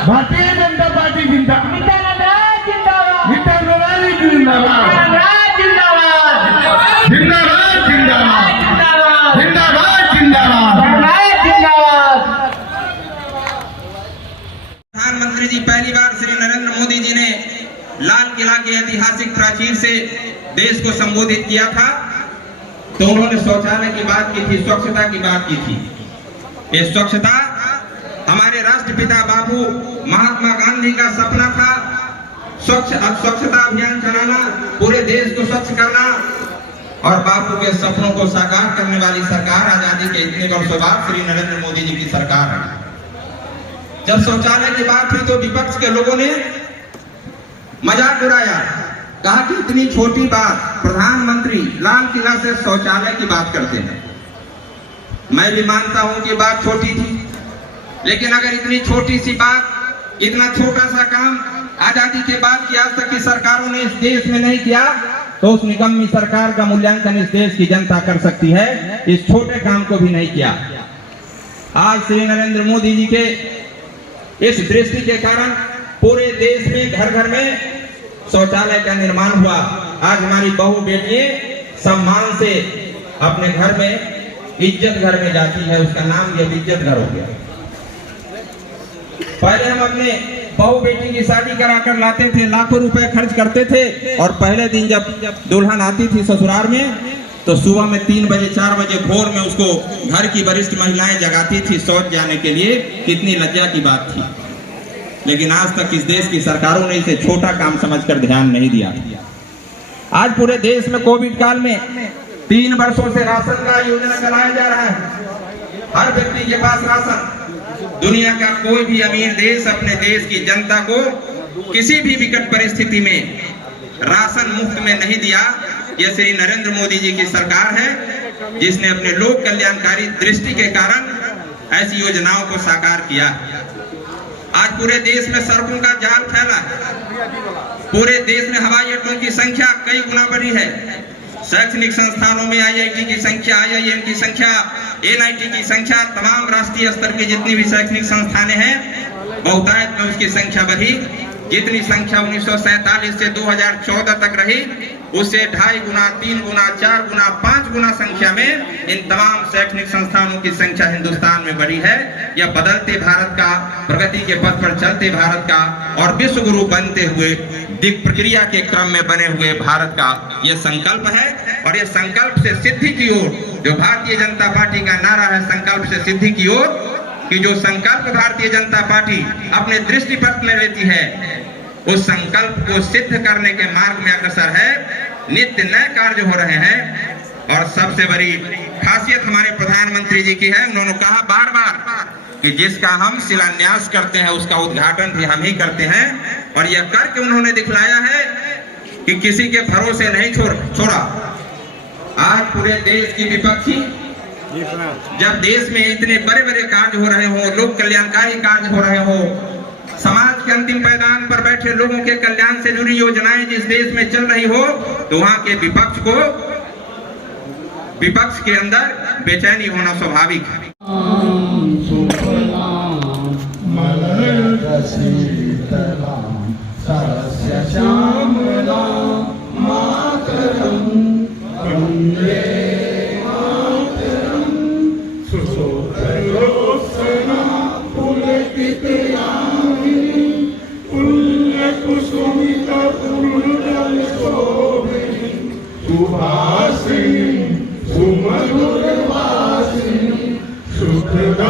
Bharatiya Janata party जिंदाबाद, नित्यानंद जिंदाबाद, नित्यानंद जिंदाबाद, जिंदाबाद, जिंदाबाद जिंदाबाद, जिंदाबाद, जिंदाबाद जिंदाबाद। जिंदाबाद। प्रधानमंत्री जी पहली बार श्री नरेंद्र मोदी जी ने लाल किला के ऐतिहासिक प्राचीर से देश को संबोधित किया था, तो उन्होंने शौचालय की बात की थी, स्वच्छता की बात की थी। ये स्वच्छता हमारे राष्ट्रपिता बाबू महात्मा गांधी का सपना था। स्वच्छता अभियान चलाना, पूरे देश को स्वच्छ करना, और बापू के सपनों को साकार करने वाली सरकार आजादी के इतने वर्षों बाद श्री नरेंद्र मोदी जी की सरकार है। जब शौचालय की बात हुई तो विपक्ष के लोगों ने मजाक उड़ाया, कहा कि इतनी छोटी बात प्रधानमंत्री लाल किला से शौचालय की बात करते हैं। मैं भी मानता हूं कि बात छोटी थी, लेकिन अगर इतनी छोटी सी बात, इतना छोटा सा काम आजादी के बाद की आज तक की सरकारों ने इस देश में नहीं किया, तो उस निकम्मी सरकार का मूल्यांकन इस देश की जनता कर सकती है। इस छोटे काम को भी नहीं किया। आज श्री नरेंद्र मोदी जी के इस दृष्टि के कारण पूरे देश में घर घर में शौचालय का निर्माण हुआ। आज हमारी बहू बेटियां सम्मान से अपने घर में इज्जत घर में जाती है, उसका नाम ये इज्जत घर हो गया। पहले हम अपने बहू बेटी की शादी कराकर लाते थे, लाखों रुपए खर्च करते थे, और पहले दिन जब दुल्हन आती थी ससुराल में, तो सुबह में 3 बजे 4 बजे भोर में उसको घर की वरिष्ठ महिलाएं जगाती थी शौच जाने के लिए। कितनी लज्जा की बात थी। लेकिन आज तक इस देश की सरकारों ने इसे छोटा काम समझकर ध्यान नहीं दिया। आज पूरे देश में कोविड काल में 3 वर्षों से राशन का योजना चलाया जा रहा है। हर व्यक्ति के पास राशन। दुनिया का कोई भी अमीर देश अपने देश की जनता को किसी भी विकट परिस्थिति में राशन मुफ्त में नहीं दिया। यह श्री नरेंद्र मोदी जी की सरकार है, जिसने अपने लोक कल्याणकारी दृष्टि के कारण ऐसी योजनाओं को साकार किया। आज पूरे देश में सड़कों का जाल फैला है। पूरे देश में हवाई अड्डों की संख्या कई गुना बढ़ी है। शैक्षणिक संस्थानों में IIT की संख्या, IIM की संख्या, NIT की संख्या, तमाम राष्ट्रीय स्तर की जितनी भी शैक्षणिक संस्थानें हैं, बहुतायत में उसकी संख्या बढ़ी। जितनी संख्या 1947 से 2014 तक रही, उससे 2.5 गुना, 3 गुना, 4 गुना, 5 गुना संख्या में इन तमाम शैक्षणिक संस्थानों की संख्या हिंदुस्तान में बढ़ी है। यह बदलते भारत का, प्रगति के पथ पर चलते भारत का और विश्व गुरु बनते हुए दिग प्रक्रिया के क्रम में बने हुए भारत का यह संकल्प है। और यह संकल्प से सिद्धि की ओर, जो भारतीय जनता पार्टी का नारा है, संकल्प से सिद्धि की ओर, कि जो संकल्प भारतीय जनता पार्टी अपने दृष्टिपथ में लेती है, उस संकल्प को सिद्ध करने के मार्ग में अग्रसर है। नित्य नए कार्य हो रहे हैं। और सबसे बड़ी खासियत हमारे प्रधानमंत्री जी की है, उन्होंने कहा बार बार कि जिसका हम शिलान्यास करते हैं उसका उद्घाटन भी हम ही करते हैं। और यह करके उन्होंने दिखलाया है कि किसी के भरोसे नहीं छोड़ा। आज पूरे देश की विपक्षी, जब देश में इतने बड़े बड़े कार्य हो रहे हो, लोक कल्याणकारी कार्य हो रहे हो, समाज के अंतिम पायदान पर बैठे लोगों के कल्याण से जुड़ी योजनाएं जिस देश में चल रही हो, तो वहां के विपक्ष के अंदर बेचैनी होना स्वाभाविक है। सुमधुर वासिनी सुखदा